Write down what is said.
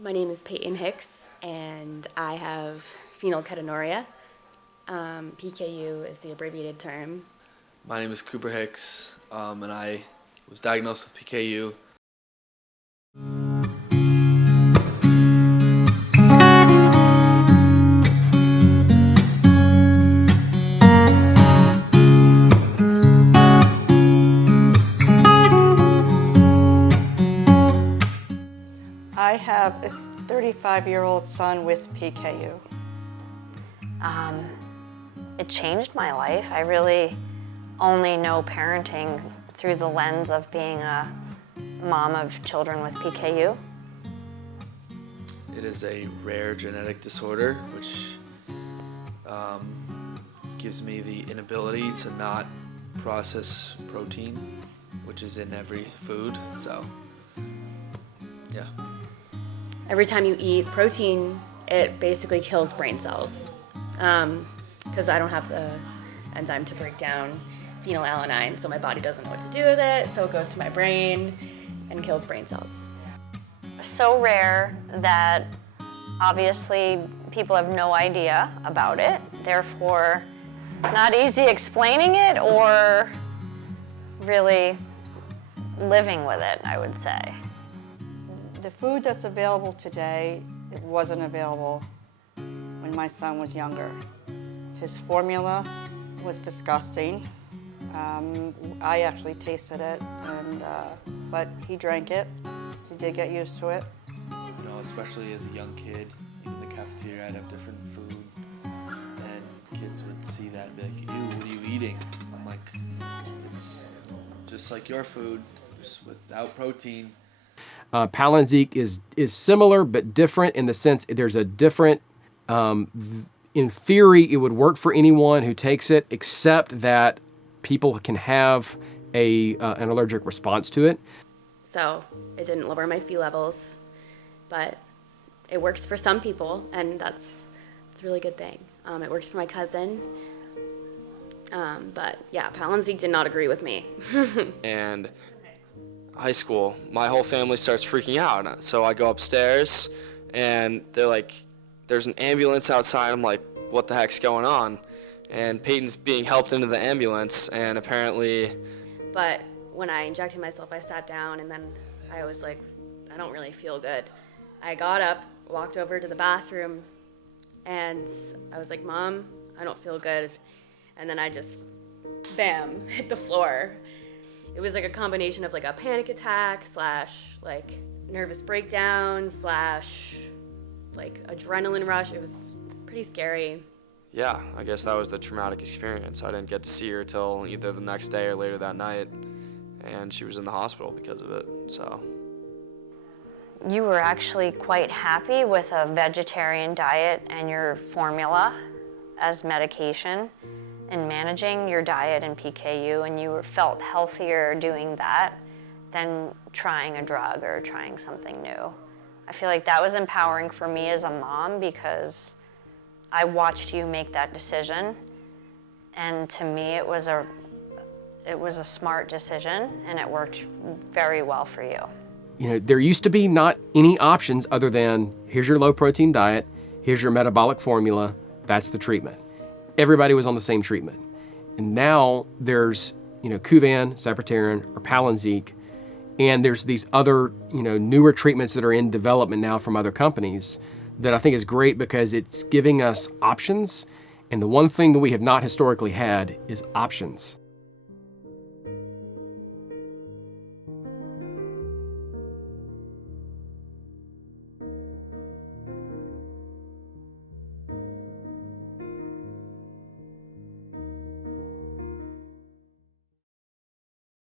My name is Hicks, and I have phenylketonuria. PKU is the abbreviated term. My name is Hicks, and I was diagnosed with PKU. I have a 35-year-old son with PKU. It changed my life. I really only know parenting through the lens of being a mom of children with PKU. It is a rare genetic disorder which gives me the inability to not process protein, which is in every food, so yeah. Every time you eat protein, it basically kills brain cells because I don't have the enzyme to break down phenylalanine, so my body doesn't know what to do with it, so it goes to my brain and kills brain cells. So rare that obviously people have no idea about it, therefore not easy explaining it or really living with it, I would say. The food that's available today, it wasn't available when my son was younger. His formula was disgusting. I actually tasted it, but he drank it. He did get used to it. You know, especially as a young kid, in the cafeteria, I'd have different food, and kids would see that and be like, "Ew, what are you eating?" I'm like, "It's just like your food, just without protein." Palynziq is similar but different in the sense there's a different, in theory it would work for anyone who takes it, except that people can have an allergic response to it. So it didn't lower my Phe levels, but it works for some people, and it's a really good thing. It works for my cousin, but yeah, Palynziq did not agree with me. And high school, my whole family starts freaking out. So I go upstairs and they're like, there's an ambulance outside. I'm like, what the heck's going on? And Peyton's being helped into the ambulance, and apparently... But when I injected myself, I sat down, and then I was like, I don't really feel good. I got up, walked over to the bathroom, and I was like, Mom, I don't feel good. And then I just, bam, hit the floor. It was like a combination of like a panic attack / like nervous breakdown / like adrenaline rush. It was pretty scary. Yeah, I guess that was the traumatic experience. I didn't get to see her till either the next day or later that night, and she was in the hospital because of it, so. You were actually quite happy with a vegetarian diet and your formula as medication and managing your diet and PKU, and you felt healthier doing that than trying a drug or trying something new. I feel like that was empowering for me as a mom because I watched you make that decision, and to me it was a smart decision, and it worked very well for you. You know, there used to be not any options other than here's your low protein diet, here's your metabolic formula, that's the treatment. Everybody was on the same treatment. And now there's, Kuvan, Sapropterin, or Palynziq, and there's these other, newer treatments that are in development now from other companies that I think is great because it's giving us options. And the one thing that we have not historically had is options.